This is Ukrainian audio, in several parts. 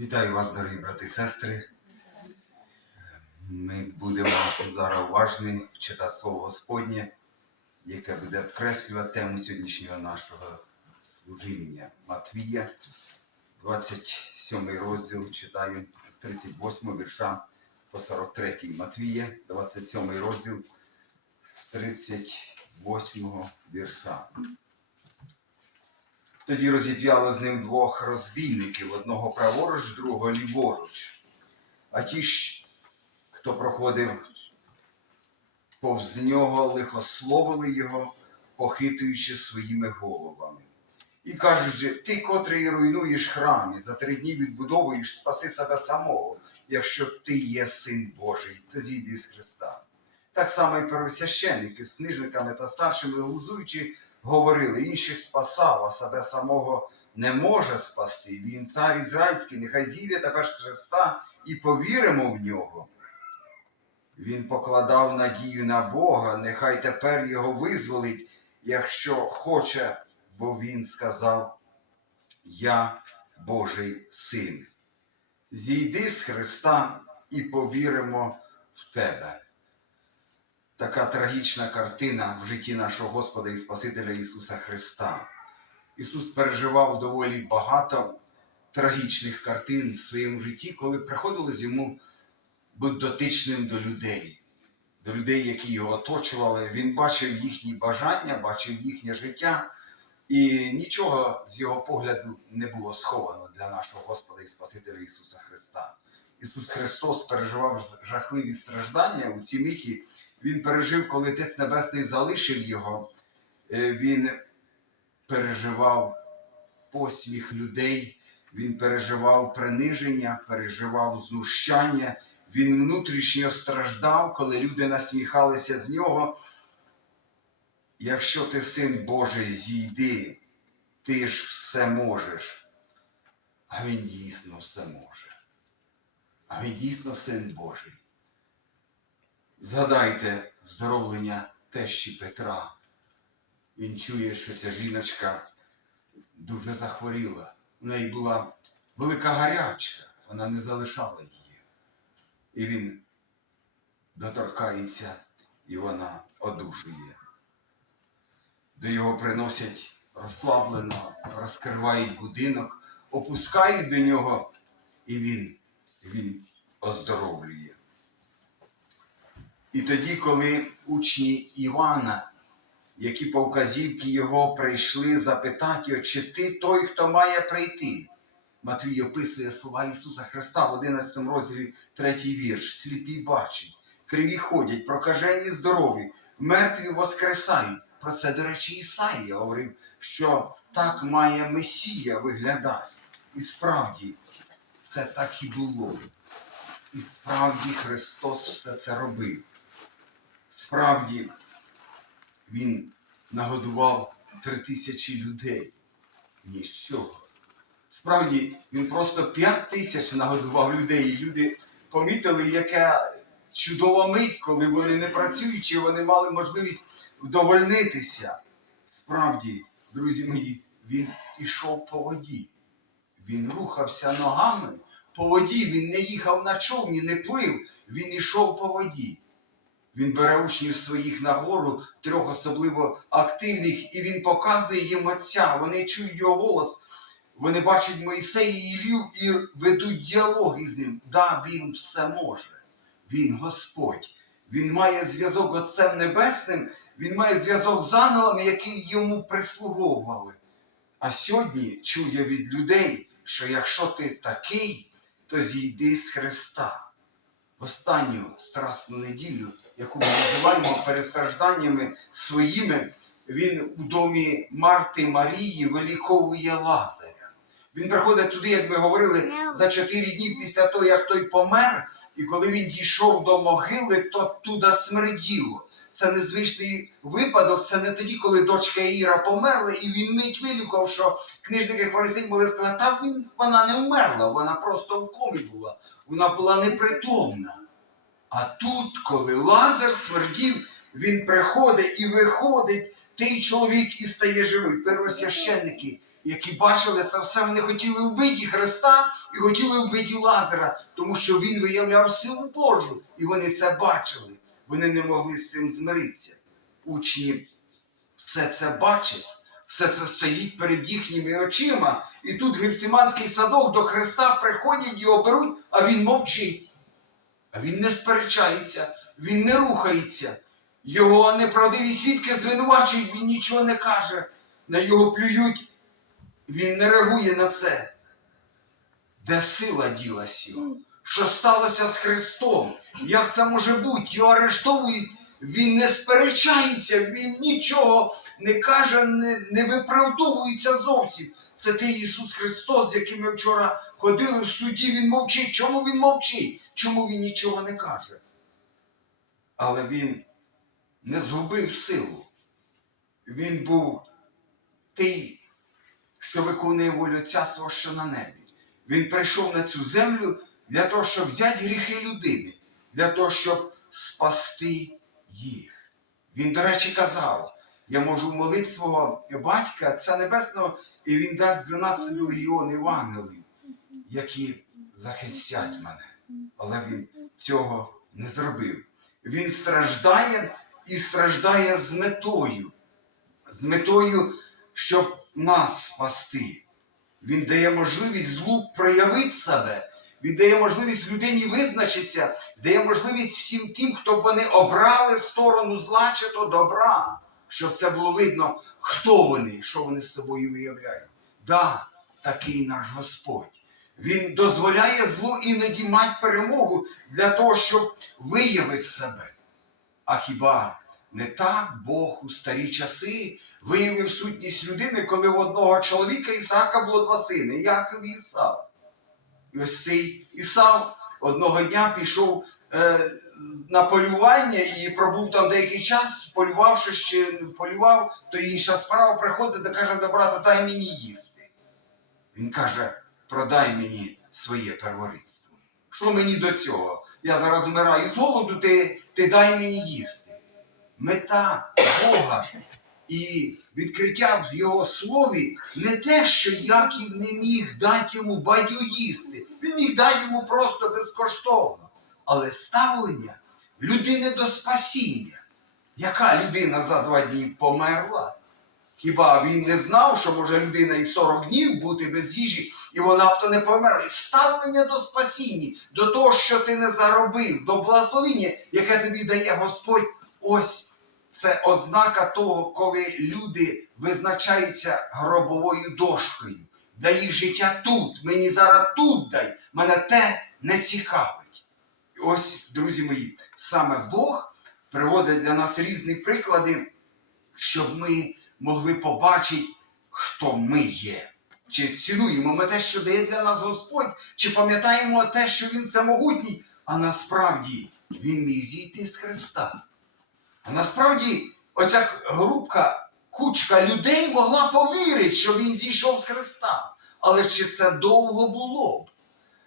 Вітаю вас, дорогі брати і сестри. Ми будемо зараз уважні читати Слово Господнє, яке буде окреслювати тему сьогоднішнього нашого служіння. Матвія, 27 розділ, читаю з 38 вірша по 43. Матвія, 27 розділ з 38 вірша. Тоді розіп'яли з ним двох розбійників, одного праворуч, другого ліворуч. А ті ж, хто проходив повз нього, лихословили його, похитуючи своїми головами. І кажуть, ти, котрий руйнуєш храм і за три дні відбудовуєш, спаси себе самого, якщо ти є син Божий, то зійди з Христа. Так само і первосвященники з книжниками та старшими глузуючи, говорили, інших спасав, а себе самого не може спасти. Він цар ізраїльський, нехай зійде тепер з Христа і повіримо в нього. Він покладав надію на Бога, нехай тепер його визволить, якщо хоче, бо він сказав: Я Божий син. Зійди з Христа і повіримо в тебе така трагічна картина в житті нашого Господа і Спасителя Ісуса Христа. Ісус переживав доволі багато трагічних картин в своєму житті, коли приходилось йому бути дотичним до людей, до людей, які його оточували. Він бачив їхні бажання, бачив їхнє життя, і нічого з його погляду не було сховано для нашого Господа і Спасителя Ісуса Христа. Ісус Христос переживав жахливі страждання у цій миті. Він пережив, коли Отець Небесний залишив його, е, він переживав посміх людей, він переживав приниження, переживав знущання, він внутрішньо страждав, коли люди насміхалися з нього. Якщо ти син Божий, зійди, ти ж все можеш. А він дійсно все може. А він дійсно син Божий. Згадайте здоровлення тещі Петра. Він чує, що ця жіночка дуже захворіла. У неї була велика гарячка, вона не залишала її. І він доторкається, і вона одужує. До його приносять розслаблено, розкривають будинок, опускають до нього, і він, він оздоровлює. І тоді, коли учні Івана, які по вказівці його прийшли запитати його, чи ти той, хто має прийти. Матвій описує слова Ісуса Христа в 11 розділі 3 вірш. Сліпі бачать, криві ходять, прокажені здорові, мертві воскресають. Про це, до речі, Ісаїя говорив, що так має Месія виглядати. І справді це так і було. І справді Христос все це робив. Справді Він нагодував три тисячі людей. Ніщо. Справді, він просто п'ять тисяч нагодував людей. І люди помітили, яка чудова мить, коли вони не працюючи, вони мали можливість вдовольнитися. Справді, друзі мої, він ішов по воді. Він рухався ногами по воді, він не їхав на човні, не плив, він ішов по воді. Він бере учнів своїх на гору, трьох особливо активних, і він показує їм Отця. Вони чують його голос, вони бачать Моїсея і Ілью і ведуть діалог із ним. Да, він все може. Він Господь. Він має зв'язок Отцем Небесним, він має зв'язок з ангелами, які йому прислуговували. А сьогодні чує від людей, що якщо ти такий, то зійди з Христа. В останню страсну неділю, яку ми називаємо перестражданнями своїми, він у домі Марти Марії виліковує Лазаря. Він приходить туди, як ми говорили, за чотири дні після того, як той помер, і коли він дійшов до могили, то туди смерділо. Це незвичний випадок, це не тоді, коли дочка Іра померла, і він мить вилікував, що книжники фарисей були сказали, та він, вона не вмерла, вона просто в комі була, вона була непритомна. А тут, коли Лазар смердів, він приходить і виходить, той чоловік і стає живий. Первосвященники які бачили це все, вони хотіли вбити Христа і хотіли вбити Лазара, тому що він виявляв силу Божу, і вони це бачили. Вони не могли з цим змиритися. Учні все це бачать, все це стоїть перед їхніми очима. І тут Гефсиманський садок до Христа приходять його беруть, а він мовчить. Він не сперечається, він не рухається. Його неправдиві свідки звинувачують, він нічого не каже. На його плюють, він не реагує на це. Де сила ділась його? Що сталося з Христом? Як це може бути? Його арештовують, він не сперечається, він нічого не каже, не, не виправдовується зовсім. Це ти Ісус Христос, з яким ми вчора ходили в суді, Він мовчить. Чому Він мовчить? Чому Він нічого не каже? Але Він не згубив силу. Він був той, що виконує волю Отця свого, що на небі. Він прийшов на цю землю для того, щоб взяти гріхи людини, для того, щоб спасти їх. Він, до речі, казав: я можу молити свого батька, Отця Небесного, і він дасть 12 легіонів ангелів, які захистять мене. Але він цього не зробив. Він страждає і страждає з метою, з метою, щоб нас спасти. Він дає можливість злу проявити себе, він дає можливість людині визначитися, дає можливість всім тим, хто б вони обрали сторону зла чи то добра, щоб це було видно, хто вони, що вони з собою виявляють. Да, такий наш Господь. Він дозволяє злу іноді мати перемогу для того, щоб виявити себе. А хіба не так Бог у старі часи виявив сутність людини, коли в одного чоловіка Ісаака було два сини Яков і Ісав. І ось цей Ісав одного дня пішов е, на полювання і пробув там деякий час, полювавши ще полював, то інша справа приходить і каже до брата, дай мені їсти. Він каже, продай мені своє перворідство. Що мені до цього? Я зараз вмираю з голоду, ти, ти дай мені їсти. Мета Бога і відкриття в його слові не те, що Яків не міг дати йому бадю їсти. Він міг дати йому просто безкоштовно. Але ставлення людини до спасіння. Яка людина за два дні померла? Хіба він не знав, що може людина і 40 днів бути без їжі, і вона б то не померла? Ставлення до спасіння, до того, що ти не заробив, до благословення, яке тобі дає Господь, ось це ознака того, коли люди визначаються гробовою дошкою. Дай їх життя тут, мені зараз тут дай, мене те не цікавить. І Ось, друзі мої, саме Бог приводить для нас різні приклади, щоб ми могли побачити, хто ми є. Чи цінуємо ми те, що дає для нас Господь, чи пам'ятаємо те, що Він самогутній, а насправді Він міг зійти з Христа. А насправді оця групка, кучка людей могла повірити, що він зійшов з Христа. Але чи це довго було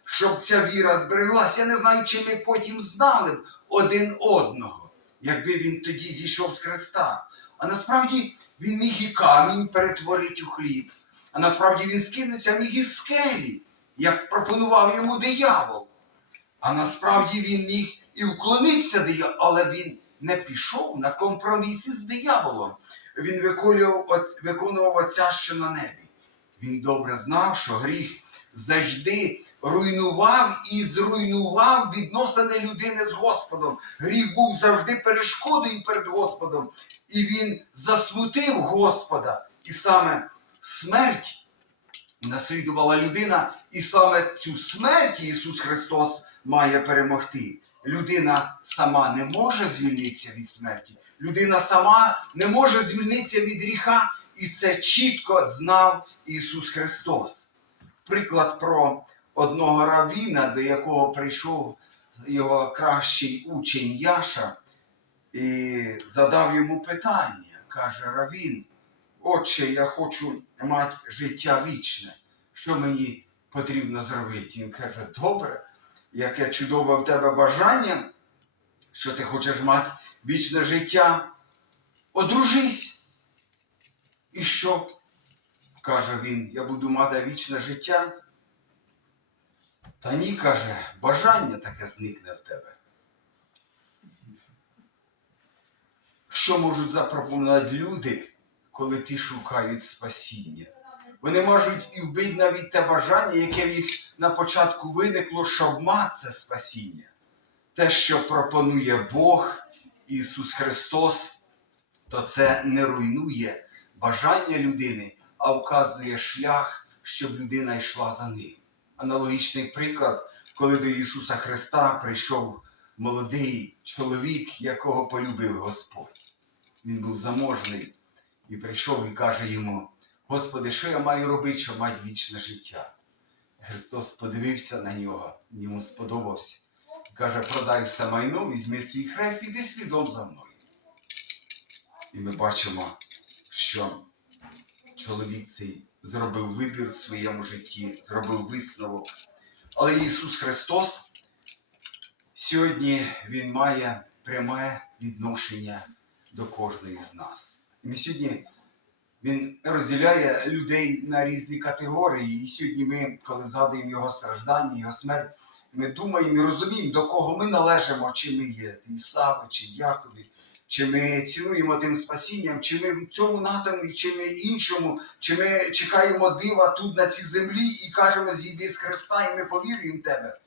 щоб ця віра збереглася? Я не знаю, чи ми потім знали б один одного, якби він тоді зійшов з Христа. А насправді він міг і камінь перетворити у хліб. А насправді він скинеться міг із скелі, як пропонував йому диявол. А насправді він міг і вклонитися дияволу, але він не пішов на компроміси з дияволом. Він виконував, виконував Отця, що на небі. Він добре знав, що гріх завжди руйнував і зруйнував відносини людини з Господом. Гріх був завжди перешкодою перед Господом, і він засмутив Господа. І саме смерть наслідувала людина, і саме цю смерть Ісус Христос має перемогти. Людина сама не може звільнитися від смерті. Людина сама не може звільнитися від гріха, і це чітко знав Ісус Христос. Приклад про одного равіна, до якого прийшов його кращий учень Яша, і задав йому питання. Каже Равін, Отче, я хочу мати життя вічне. Що мені потрібно зробити? Він каже, добре, яке чудове в тебе бажання, що ти хочеш мати вічне життя, одружись. І що? каже він, я буду мати вічне життя. Та ні, каже, бажання таке зникне в тебе. Що можуть запропонувати люди, коли ті шукають спасіння? Вони можуть і вбити навіть те бажання, яке в їх на початку виникло, мати це спасіння. Те, що пропонує Бог, Ісус Христос, то це не руйнує бажання людини, а вказує шлях, щоб людина йшла за ним. Аналогічний приклад, коли до Ісуса Христа прийшов молодий чоловік, якого полюбив Господь. Він був заможний і прийшов і каже йому: Господи, що я маю робити, щоб мати вічне життя? Христос подивився на нього, йому сподобався. Каже, продай все майно, візьми свій хрест і йди слідом за мною. І ми бачимо, що чоловік цей зробив вибір в своєму житті, зробив висновок. Але Ісус Христос сьогодні Він має пряме відношення до кожної з нас. Ми сьогодні він розділяє людей на різні категорії. І сьогодні ми, коли згадуємо його страждання, його смерть, ми думаємо і розуміємо, до кого ми належимо, чи ми є Ісави, чи Якові, чи ми цінуємо тим спасінням, чи ми в цьому натомі, чи ми іншому, чи ми чекаємо дива тут на цій землі і кажемо, зійди з Христа, і ми повірюємо в тебе.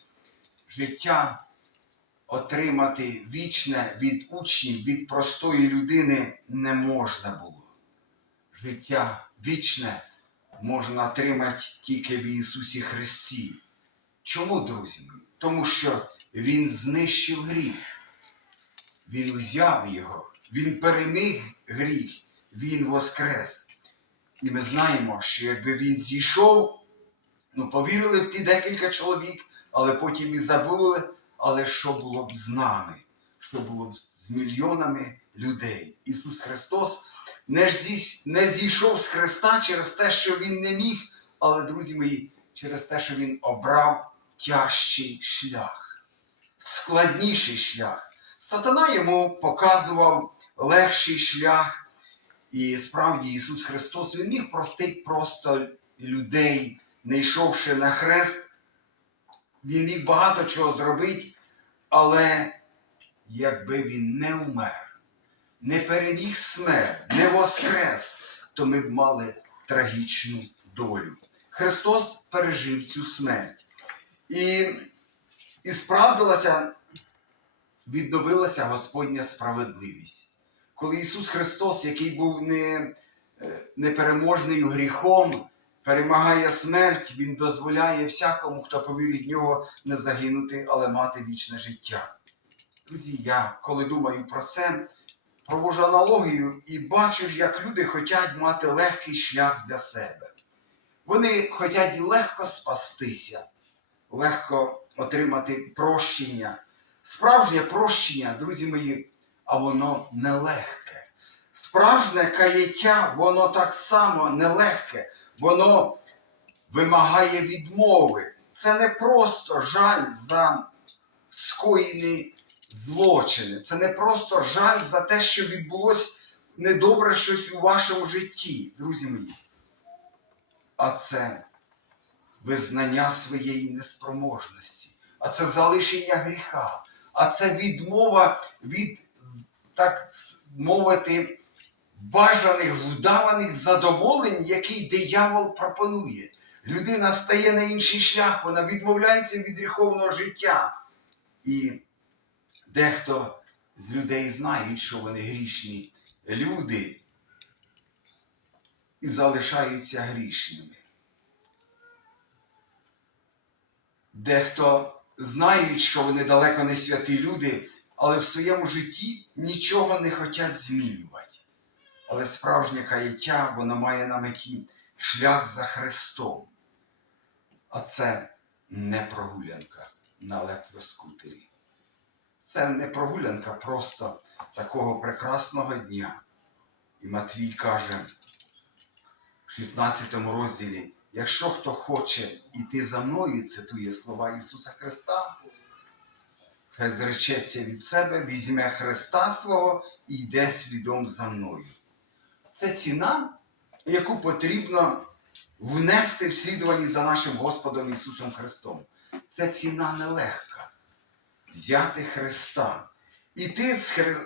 Життя отримати вічне від учнів, від простої людини не можна було. Життя вічне можна отримати тільки в Ісусі Христі. Чому, друзі? Тому що Він знищив гріх. Він взяв його, Він переміг гріх, Він воскрес. І ми знаємо, що якби він зійшов, ну повірили б ті декілька чоловік, але потім і забули, але що було б з нами? Що було б з мільйонами людей? Ісус Христос не, зі, не зійшов з Христа через те, що Він не міг, але, друзі мої, через те, що Він обрав тяжчий шлях, складніший шлях. Сатана йому показував легший шлях. І справді Ісус Христос Він міг простити просто людей, не йшовши на хрест. Він міг багато чого зробити, але якби він не умер, не переміг смерть, не воскрес, то ми б мали трагічну долю. Христос пережив цю смерть. І, і справдилася, відновилася Господня справедливість. Коли Ісус Христос, який був не, е, непереможною гріхом, перемагає смерть, Він дозволяє всякому, хто повірить в нього, не загинути, але мати вічне життя. Друзі, я коли думаю про це, провожу аналогію і бачу, як люди хочуть мати легкий шлях для себе. Вони хочуть легко спастися, легко отримати прощення. Справжнє прощення, друзі мої, а воно нелегке. Справжнє каяття, воно так само нелегке, воно вимагає відмови. Це не просто жаль за скоєні злочини, це не просто жаль за те, що відбулося недобре щось у вашому житті, друзі мої. А це визнання своєї неспроможності, а це залишення гріха, а це відмова від, так мовити, бажаних вдаваних задоволень, який диявол пропонує. Людина стає на інший шлях, вона відмовляється від гріховного життя. І дехто з людей знають, що вони грішні люди і залишаються грішними. Дехто знають, що вони далеко не святі люди, але в своєму житті нічого не хочуть змінювати. Але справжнє каяття воно має на меті шлях за Христом. А це не прогулянка на електроскутері. Це не прогулянка просто такого прекрасного дня. І Матвій каже в 16 розділі: якщо хто хоче йти за мною, цитує слова Ісуса Христа, хай зречеться від себе, візьме Христа свого і йде слідом за мною. Це ціна, яку потрібно внести в слідуванні за нашим Господом Ісусом Христом. Це ціна нелегка. Взяти Христа. Іти з, Хри...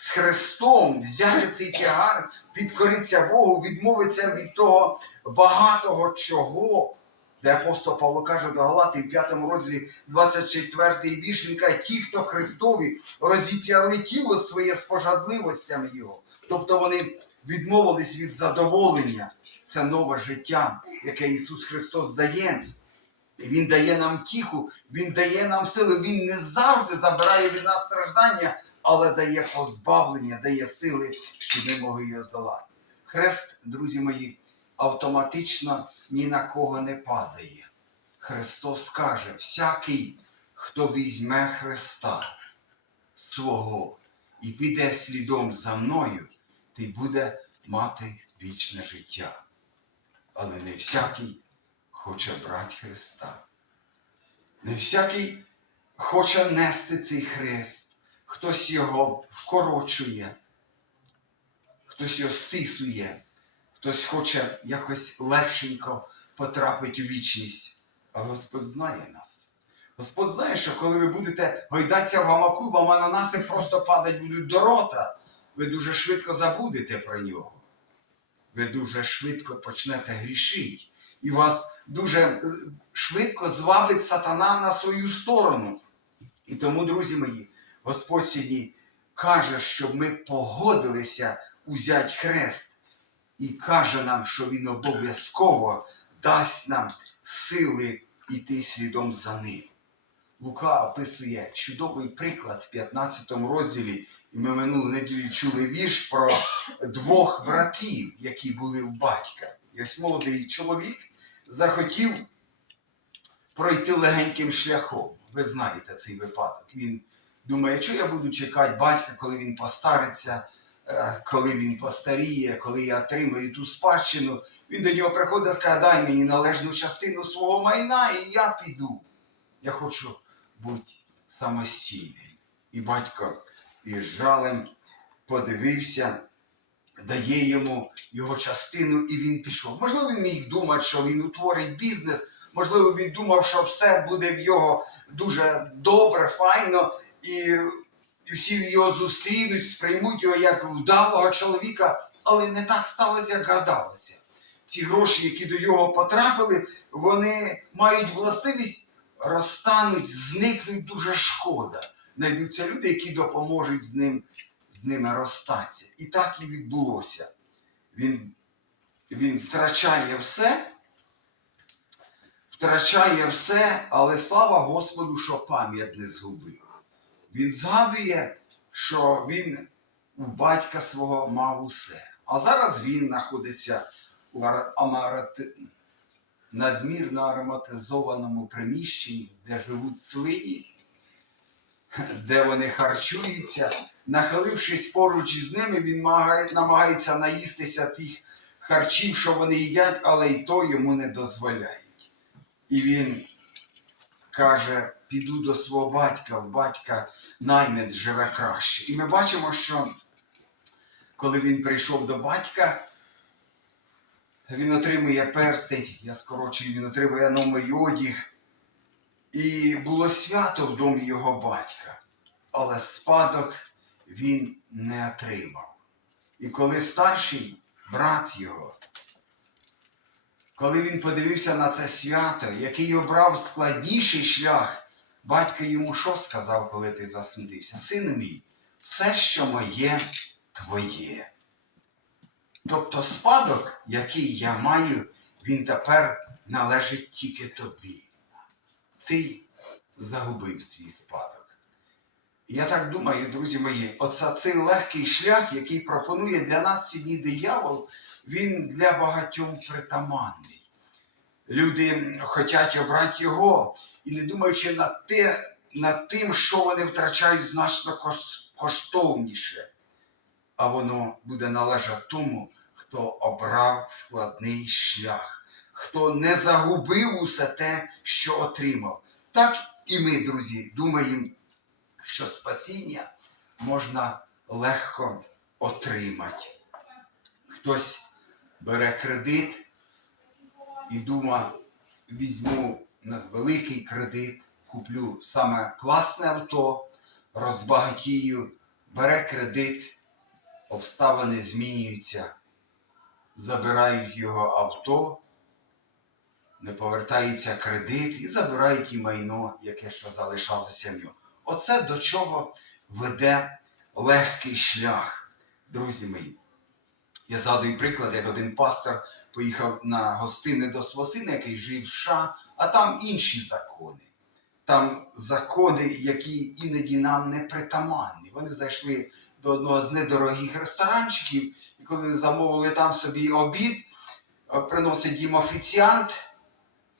з Христом, взяти цей тягар, підкоритися Богу, відмовитися від того багатого чого. Де апостол Павло каже до Галати в 5 розділі 24 вірш, він каже, ті, хто Христові розіп'яли тіло своє з пожадливостями Його. Тобто вони відмовились від задоволення. Це нове життя, яке Ісус Христос дає. Він дає нам тіху, Він дає нам сили. Він не завжди забирає від нас страждання, але дає позбавлення, дає сили, щоб ми могли його здолати. Хрест, друзі мої, автоматично ні на кого не падає. Христос каже: всякий, хто візьме Христа свого і піде слідом за мною, ти буде мати вічне життя. Але не всякий хоче брати Христа. Не всякий хоче нести цей хрест. Хтось його вкорочує, хтось його стисує, хтось хоче якось легшенько потрапити у вічність. А Господь знає нас. Господь знає, що коли ви будете гойдатися в гамаку, вам ананаси просто падать будуть до рота. Ви дуже швидко забудете про нього. Ви дуже швидко почнете грішити. І вас дуже е, швидко звабить сатана на свою сторону. І тому, друзі мої, Господь сьогодні каже, щоб ми погодилися узяти хрест. І каже нам, що Він обов'язково дасть нам сили йти слідом за ним. Лука описує чудовий приклад в 15 розділі, і ми минулу неділю чули вірш про двох братів, які були у батька. І молодий чоловік захотів пройти легеньким шляхом. Ви знаєте цей випадок. Він думає, що я буду чекати батька, коли він постариться, е, коли він постаріє, коли я отримаю ту спадщину. Він до нього приходить і скаже, дай мені належну частину свого майна, і я піду. Я хочу бути самостійним. І батько із жалем подивився, дає йому його частину, і він пішов. Можливо, він міг думати, що він утворить бізнес, можливо, він думав, що все буде в його дуже добре, файно, і, всі його зустрінуть, сприймуть його як вдалого чоловіка, але не так сталося, як гадалося. Ці гроші, які до його потрапили, вони мають властивість розтануть, зникнуть дуже шкода. Знайдуться люди, які допоможуть з ним з ними розстатися. І так і відбулося. Він, він втрачає все, втрачає все, але слава Господу, що пам'ять не згубив. Він згадує, що він у батька свого мав усе. А зараз він знаходиться у амарати- надмірно ароматизованому приміщенні, де живуть свині, де вони харчуються. Нахилившись поруч із ними, він намагається наїстися тих харчів, що вони їдять, але й то йому не дозволяють. І він каже: піду до свого батька, в батька наймит живе краще. І ми бачимо, що коли він прийшов до батька, він отримує перстень, я скорочую, він отримує новий одяг. І було свято в домі його батька, але спадок він не отримав. І коли старший брат його, коли він подивився на це свято, який обрав складніший шлях, батько йому що сказав, коли ти засмутився? Сину мій, все, що моє, твоє. Тобто спадок, який я маю, він тепер належить тільки тобі. Ти загубив свій спадок. Я так думаю, друзі мої, оце цей легкий шлях, який пропонує для нас сьогодні диявол, він для багатьом притаманний. Люди хочуть обрати його і не думаючи над, те, над тим, що вони втрачають значно коштовніше. А воно буде належати тому, хто обрав складний шлях, хто не загубив усе те, що отримав. Так і ми, друзі, думаємо, що спасіння можна легко отримати. Хтось бере кредит, і дума, візьму на великий кредит, куплю саме класне авто, розбагатію, бере кредит, обставини змінюються, забирають його авто, не повертається кредит і забирають і майно, яке ще залишалося в нього. Оце до чого веде легкий шлях, друзі мої. Я згадую приклад, як один пастор поїхав на гостини до свого сина, який жив в США, а там інші закони. Там закони, які іноді нам не притаманні. Вони зайшли до одного з недорогих ресторанчиків, і коли замовили там собі обід, е, приносить їм офіціант,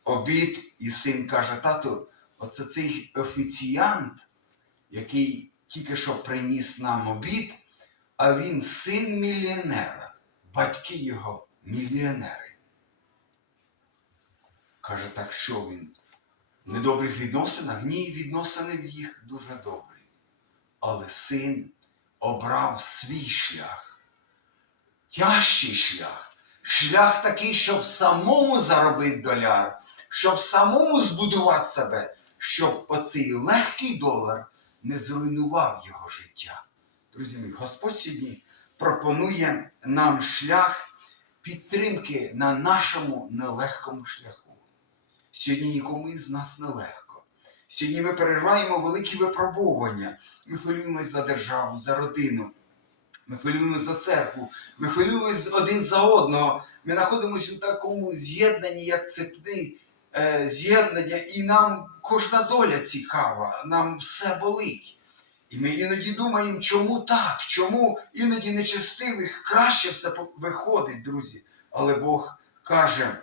обід, і син каже: тату, оце цей офіціант, який тільки що приніс нам обід, а він син мільйонера, батьки його мільйонери. Каже, так що він? В недобрих відносинах? Ні, відносини в їх дуже добрі. Але син обрав свій шлях. Тяжчий шлях. Шлях такий, щоб самому заробити доляр, щоб самому збудувати себе, щоб оцей легкий долар не зруйнував його життя. Друзі мої, Господь сьогодні пропонує нам шлях підтримки на нашому нелегкому шляху. Сьогодні нікому із нас нелегко. Сьогодні ми переживаємо великі випробування. Ми хвилюємось за державу, за родину. Ми хвилюємось за церкву, ми хвилюємось один за одного. Ми знаходимося у такому з'єднанні, як цепни е, з'єднання, і нам кожна доля цікава, нам все болить. І ми іноді думаємо, чому так, чому іноді нечестивих краще все виходить, друзі. Але Бог каже,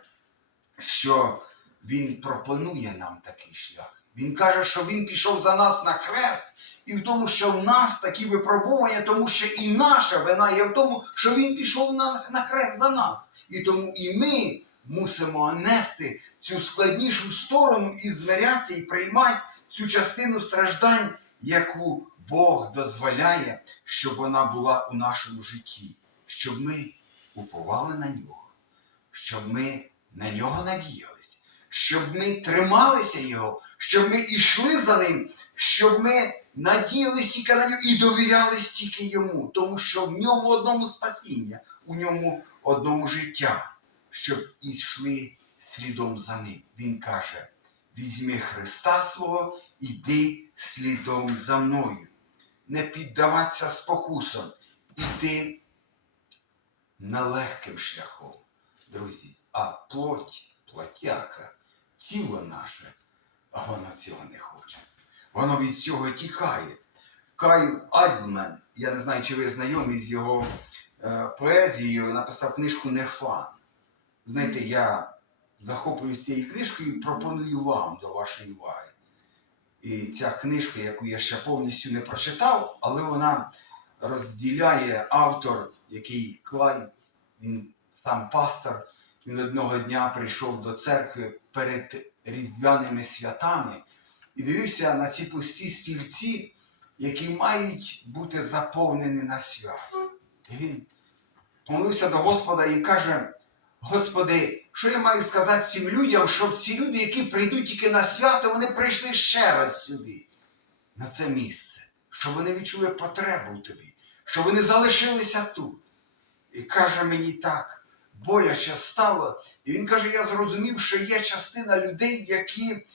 що Він пропонує нам такий шлях. Він каже, що Він пішов за нас на хрест, і в тому, що в нас такі випробування, тому що і наша вина є в тому, що Він пішов на, на хрест за нас. І тому і ми мусимо нести цю складнішу сторону і змирятися, і приймати цю частину страждань, яку Бог дозволяє, щоб вона була у нашому житті, щоб ми уповали на нього, щоб ми на нього надіялись, щоб ми трималися його, щоб ми йшли за ним, щоб ми надіялись тільки на нього і довірялись тільки йому, тому що в ньому одному спасіння, у ньому одному життя, щоб йшли слідом за ним. Він каже: візьми Христа свого, іди слідом за мною. Не піддаватися спокусам, іди нелегким шляхом, друзі. А плоть, плотяка, тіло наше, а воно цього не хоче. Воно від цього тікає. Кайл Альдман, я не знаю, чи ви знайомі з його е, поезією, написав книжку Нефан. Знаєте, я захоплююсь цією книжкою і пропоную вам до вашої уваги. І ця книжка, яку я ще повністю не прочитав, але вона розділяє автор, який Клай, він сам пастор, він одного дня прийшов до церкви перед різдвяними святами і дивився на ці пусті стільці, які мають бути заповнені на свято. І він молився до Господа і каже: Господи, що я маю сказати цим людям, щоб ці люди, які прийдуть тільки на свято, вони прийшли ще раз сюди, на це місце, щоб вони відчули потребу тобі, щоб вони залишилися тут. І каже мені так, боляче стало. І він каже: я зрозумів, що є частина людей, які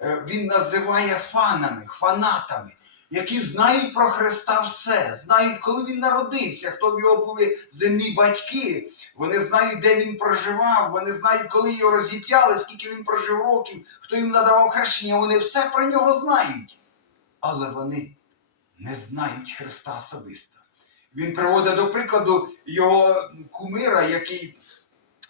е, він називає фанами, фанатами, які знають про Христа все, знають, коли він народився, хто в його були земні батьки. Вони знають, де він проживав, вони знають, коли його розіп'яли, скільки він прожив років, хто їм надавав хрещення. Вони все про нього знають. Але вони не знають Христа особисто. Він приводить до прикладу його кумира, який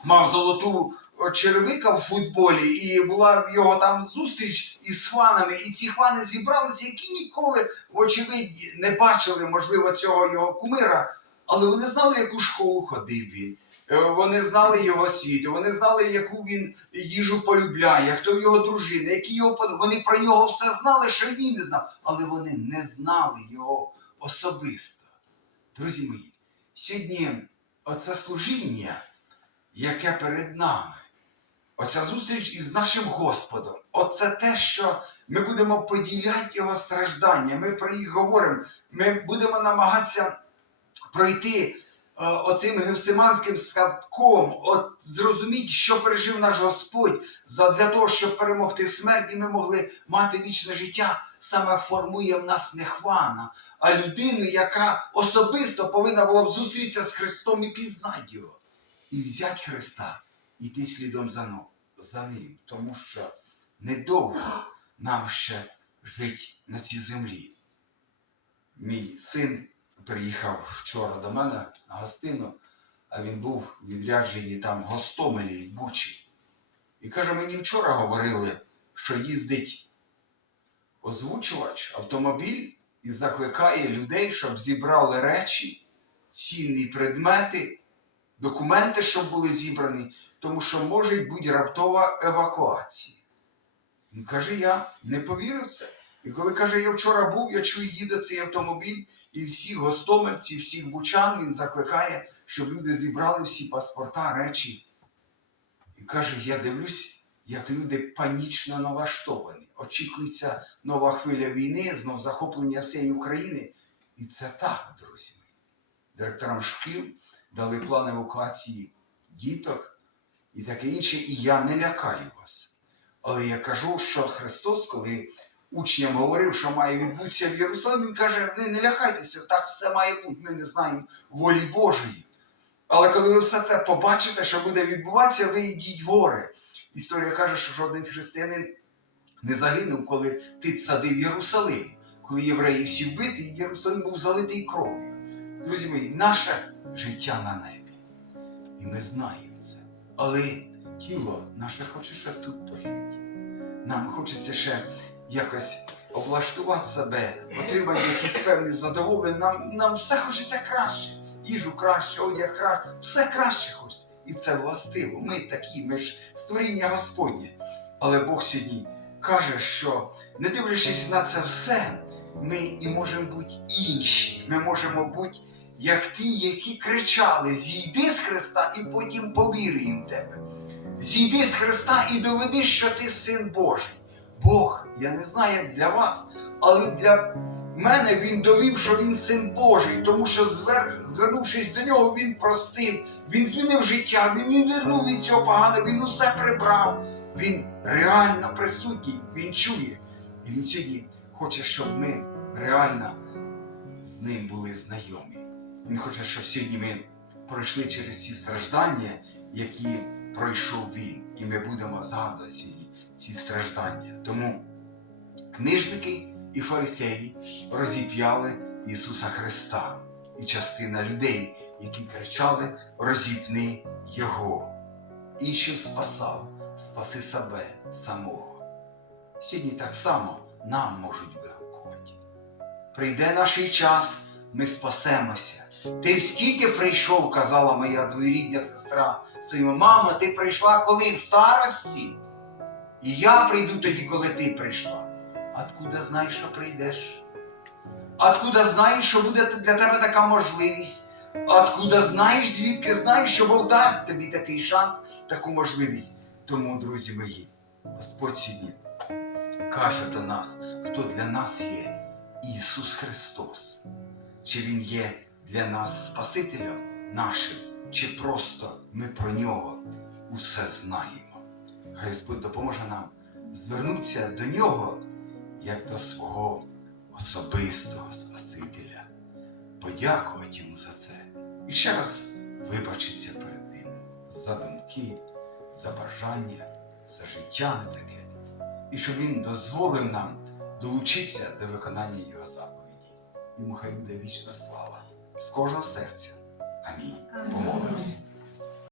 мав золоту черевика в футболі, і була в його там зустріч із фанами, і ці фани зібралися, які ніколи, вочевидь, не бачили, можливо, цього його кумира, але вони знали, яку школу ходив він. Е, Вони знали його світ, вони знали, яку він їжу полюбляє, хто його дружина, які його под- Вони про нього все знали, що він не знав, але вони не знали його особисто. Друзі мої, сьогодні оце служіння, яке перед нами, Оця зустріч із нашим Господом. Оце те, що ми будемо поділяти його страждання. Ми про їх говоримо. Ми будемо намагатися пройти оцим гевсиманським скатком, от зрозуміти, що пережив наш Господь, для того, щоб перемогти смерть, і ми могли мати вічне життя, саме формує в нас не хвана, а людину, яка особисто повинна була б зустрітися з Христом і пізнати його. І взяти Христа, і йти слідом за, за ним. Тому що недовго нам ще жити на цій землі. Мій син приїхав вчора до мене на гостину, а він був у відрядженні там Гостомелі, в Бучі. І каже, мені вчора говорили, що їздить озвучувач, автомобіль і закликає людей, щоб зібрали речі, цінні предмети, документи, щоб були зібрані, тому що може бути раптова евакуація. Він каже, я не повірив це. І коли каже, я вчора був, я чую, їде цей автомобіль, і всіх гостомельців, всіх бучан він закликає, щоб люди зібрали всі паспорта, речі. І каже, я дивлюсь, як люди панічно налаштовані. Очікується нова хвиля війни, знов захоплення всієї України. І це так, друзі. Директорам шкіл дали план евакуації діток і таке інше. І я не лякаю вас. Але я кажу, що Христос, коли учням говорив, що має відбутися в Єрусалимі, він каже, ви не лякайтеся, так все має бути, ми не знаємо волі Божої. Але коли ви все це побачите, що буде відбуватися, ви йдіть в гори. Історія каже, що жоден християнин не загинув, коли ти садив Єрусалим, коли євреї всі вбиті, Єрусалим був залитий кров'ю. Друзі мої, наше життя на небі. І ми знаємо це. Але тіло наше хоче ще тут пожити. Нам хочеться ще якось облаштувати себе, отримати якісь певні задоволення. Нам, нам все хочеться краще. Їжу краще, одяг краще, все краще хочеться. І це властиво. Ми такі, ми ж створіння Господнє. Але Бог сьогодні каже, що не дивлячись на це все, ми і можемо бути інші. Ми можемо бути як ті, які кричали: зійди з Христа і потім повірюємо в тебе. Зійди з Христа і доведи, що ти син Божий. Бог, я не знаю як для вас, але для мене він довів, що він син Божий, тому що звер... звернувшись до нього, він простив, він змінив життя, він не вернув від цього поганого, він усе прибрав. Він реально присутній, він чує. І він сьогодні хоче, щоб ми реально з ним були знайомі. Він хоче, щоб сьогодні ми пройшли через ці страждання, які пройшов він. І ми будемо згадувати ці страждання. Тому книжники і фарисеї розіп'яли Ісуса Христа, і частина людей, які кричали розіпни Його. Іншим спасав, спаси себе самого. Сьогодні так само нам можуть вигукувати. Прийде наш час, ми спасемося. Ти скільки прийшов, казала моя двоюрідня сестра своїм мама, ти прийшла коли в старості? І я прийду тоді, коли ти прийшла. Откуда знаєш, що прийдеш? Откуда знаєш, що буде для тебе така можливість? Откуда знаєш, звідки знаєш, що Бог дасть тобі такий шанс, таку можливість. Тому, друзі мої, Господь сьогодні каже до нас, хто для нас є Ісус Христос. Чи Він є для нас Спасителем нашим, чи просто ми про нього усе знаємо. Господь допоможе нам звернутися до нього як до свого особистого Спасителя, подякувати йому за це і ще раз вибачитися перед ним за думки, за бажання, за життя не таке, і щоб він дозволив нам долучитися до виконання його заповіді. Йому хай буде вічна слава з кожного серця. Амінь. Амінь. Помолимося.